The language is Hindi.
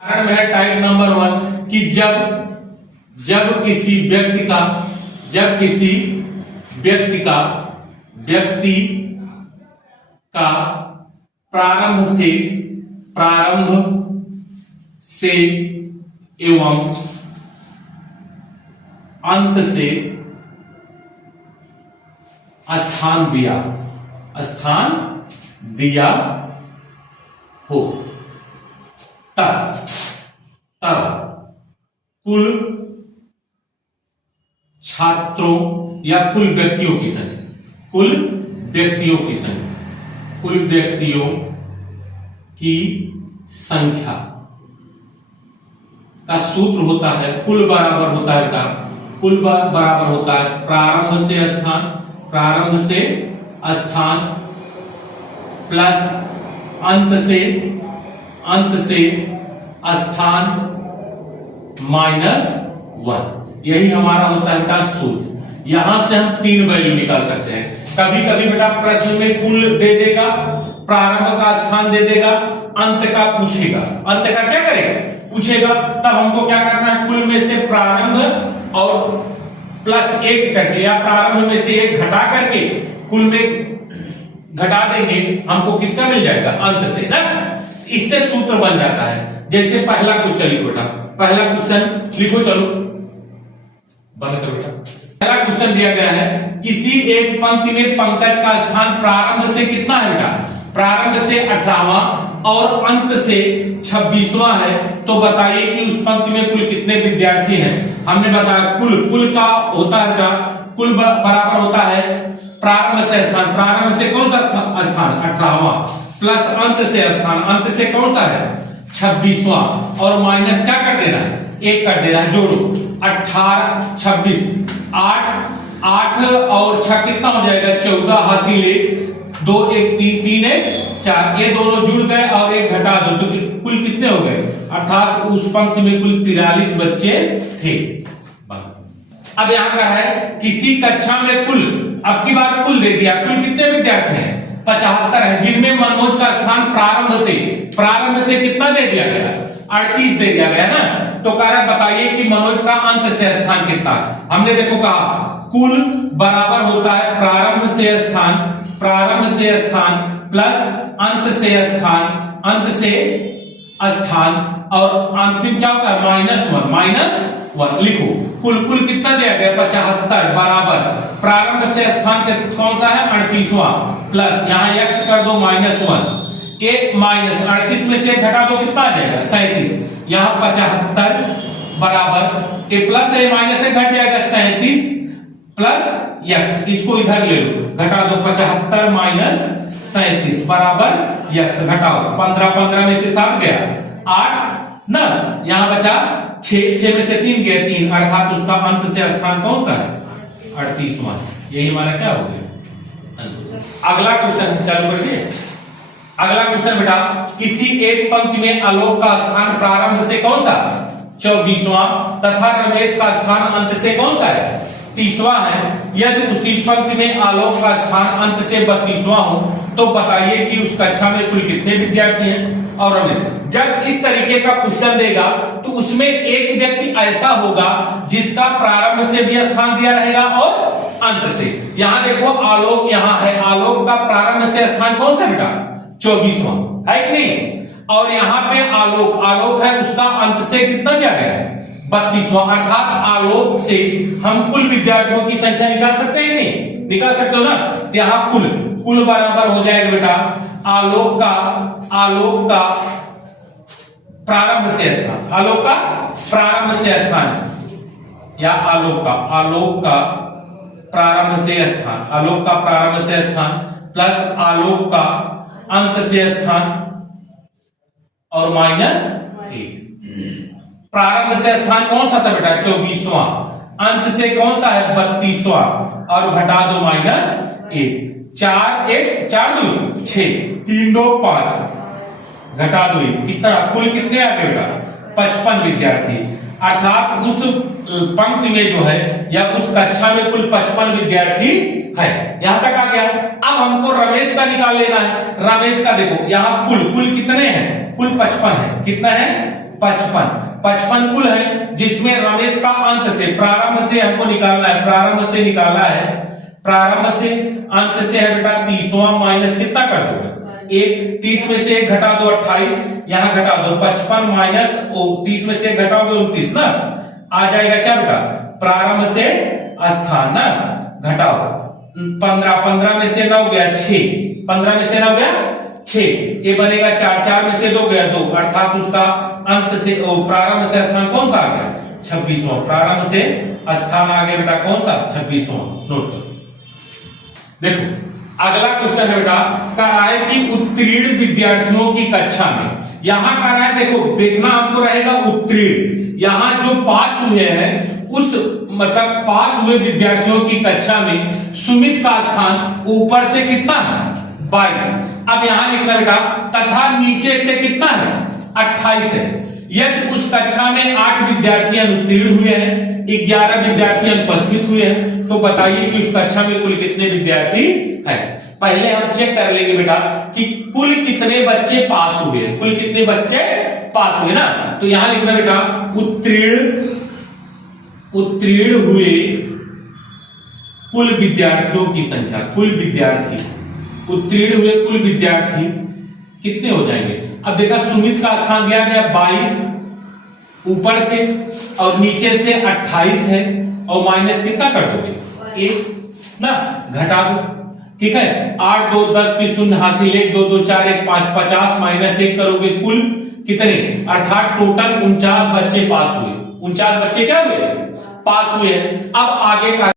उदाहरण में है टाइप नंबर 1 कि जब किसी व्यक्ति का प्रारंभ से एवं अंत से स्थान दिया हो तब कुल छात्रों या कुल व्यक्तियों की संख्या का सूत्र होता है कुल बराबर होता है प्रारंभ से स्थान प्लस अंत से स्थान -1। यही हमारा होता है का सूत्र। यहां से हम 3 वैल्यू निकाल सकते हैं। कभी कभी बेटा प्रश्न में कुल दे देगा, प्रारंभ का स्थान दे देगा, अंत का पूछेगा। अंत का क्या करेगा? पूछेगा। तब हमको क्या करना है? कुल में से प्रारंभ और प्लस 1 करके या प्रारंभ में से 1 घटा करके कुल में घटा देंगे, हमको किसका मिल जाएगा? अंत से ना। इससे सूत्र बन जाता है। जैसे पहला क्वेश्चन लिखो बेटा, पहला क्वेश्चन लिखो, चलो बंद करो बेटा। पहला क्वेश्चन दिया गया है किसी एक पंक्ति में पंकज का स्थान प्रारंभ से कितना है बेटा? प्रारंभ से 18वां और अंत से 26वां है, तो बताइए कि उस पंक्ति में कुल कितने विद्यार्थी हैं। हमने बताया कुल का होता है बेटा, कुल बराबर होता है प्रारंभ से स्थान, प्रारंभ से कौन सा स्थान? 18वां, प्लस अंत से स्थान, अंत से कौन सा है? 26वां, और माइनस क्या कर देना है? 1 कर देना है। जोड़ो 18 26, 8 और 6 कितना हो जाएगा? 14 हासिल 2 1 3 3 1 4, ये दोनों जुड़ गए और 1 घटा दो तो कुल कितने हो गए? अर्थात उस पंक्ति में कुल 43 बच्चे थे। अब यहां का है किसी कक्षा में कुल, अब की बार कुल दे दिया, कुल कितने विद्यार्थी हैं? 75 है, जिनमें मनोज का स्थान प्रारंभ से कितना दे दिया गया? 38 दे दिया गया ना। तो कह रहा बताइए कि मनोज का अंत से स्थान कितना? हमने देखो कहा कुल बराबर होता है प्रारंभ से स्थान प्लस अंत से स्थान और अंतिम क्या होता है? -1 लिखो। कुल कितना दिया गया? 75 बराबर प्रारंभ से स्थान कौन सा है? 38वां, प्लस यहां x कर दो -1, एक माइनस 38 में से घटा दो कितना आ जाएगा? 37। यहां 75 बराबर ए प्लस ए माइनस ए घट जाएगा 37 प्लस x, इसको इधर ले लो, घटा दो 75 माइनस 37 बराबर x, घटाओ 15 में से 7 गया 8 ना, यहां बचा 6 में से 3 गया 3, अर्थात उसका अंत से स्थान कौन सा है? 38वां। यही हमारा क्या हो गया? अगला क्वेश्चन चालू करिए। अगला क्वेश्चन बेटा, किसी एक पंक्ति में आलोक का स्थान प्रारंभ से कौन सा? 24वां तथा रमेश का स्थान अंत से कौन सा है? 30वां है। यदि उसी पंक्ति में आलोक का स्थान अंत से 32वां हो तो बताइए कि उस कक्षा में कुल कितने विद्यार्थी हैं। और रमेश, जब इस तरीके का क्वेश्चन देगा तो उसमें एक व्यक्ति ऐसा होगा जिसका प्रारंभ से भी स्थान दिया रहेगा और अंत से। यहां देखो आलोक यहां है, आलोक का प्रारंभ से स्थान कौन सा बेटा? 24वां है कि नहीं? और यहाँ पे आलोक है, उसका अंत से कितना दिया गया है? 32वां, अर्थात आलोक से हम कुल विद्यार्थियों की संख्या निकाल सकते हैं कि नहीं? निकाल सकते हो ना। तो यहाँ कुल बराबर हो जाएगा बेटा आलोक का प्रारंभ से स्थान, आलोक का प्रारंभ से स्थान या आलोक का प्रारंभ से स्थान प्लस आलोक का अंत से स्थान और -1। प्रारंभ से स्थान कौन सा था बेटा? 24वां, अंत से कौन सा है? 32वां, और घटा दो -1, 4 1 4 2 6 3 2 5, घटा दो कितना? कुल कितने आ गए बेटा? 55 विद्यार्थी। अर्थात उस पंक्ति में जो है या उस कक्षा में कुल 55 विद्यार्थी है। यहां तक आ गया। अब हमको रमेश का निकाल लेना है। रमेश का देखो यहाँ कुल कितने हैं? कुल 55 है। कितना है? 55 कुल है, जिसमें रमेश का अंत से प्रारंभ से हमको निकालना है, प्रारंभ से निकालना है, प्रारंभ से अंत से है बेटा 30वां माइनस कितना कर दोगे 1, 30 में से 1 घटा दो 28, यहां घटा दो 55 माइनस 30 में से 1 घटाओगे 29 ना, आ जाएगा क्या बेटा प्रारंभ से स्थान ना, घटाओ 15 में से 9 गया 6, 15 में से 9 गया 6, ये बनेगा 4, 4 में से 2 गया 2, अर्थात उसका अंत से प्रारंभ से स्थान कौन सा आ गया 26वां, प्रारंभ से स्थान आ गया बेटा कौन सा 26वां। नोट करो, देखो अगला क्वेश्चन है बेटा, कह रहा है कि उत्तीर्ण विद्यार्थियों की कक्षा में, यहां कह रहा है देखो देखना हमको रहेगा उत्तीर्ण, यहां जो पास हुए हैं उस मतलब पास हुए विद्यार्थियों की कक्षा में सुमित का स्थान ऊपर से कितना है 22, अब यहां लिखना बेटा तथा नीचे से कितना है 28 है। यदि उस कक्षा में 8 विद्यार्थी अनुत्तीर्ण हुए हैं, 11 विद्यार्थी अनुपस्थित हुए हैं, तो बताइए कि उस कक्षा में कुल कितने विद्यार्थी हैं। पहले हम चेक कर लेंगे बेटा कि कुल कितने बच्चे पास हुए हैं, कुल कितने बच्चे पास हुए ना, तो यहां लिखना बेटा उत्तीर्ण हुए कुल विद्यार्थियों की संख्या, कुल विद्यार्थी उत्तीर्ण हुए कुल विद्यार्थी कितने हो जाएंगे। अब देखा सुमित का स्थान दिया गया 22 ऊपर से और नीचे से 28 है, और माइनस कितना कर दोगे 1 ना, घटा दो, ठीक है 8 2 10 की शून्य हासिल 1 2 2 4 1 5 50 माइनस 1 करोगे कुल कितने, अर्थात टोटल 49 बच्चे पास हुए, 49 बच्चे क्या हुए पास हुए। अब आगे का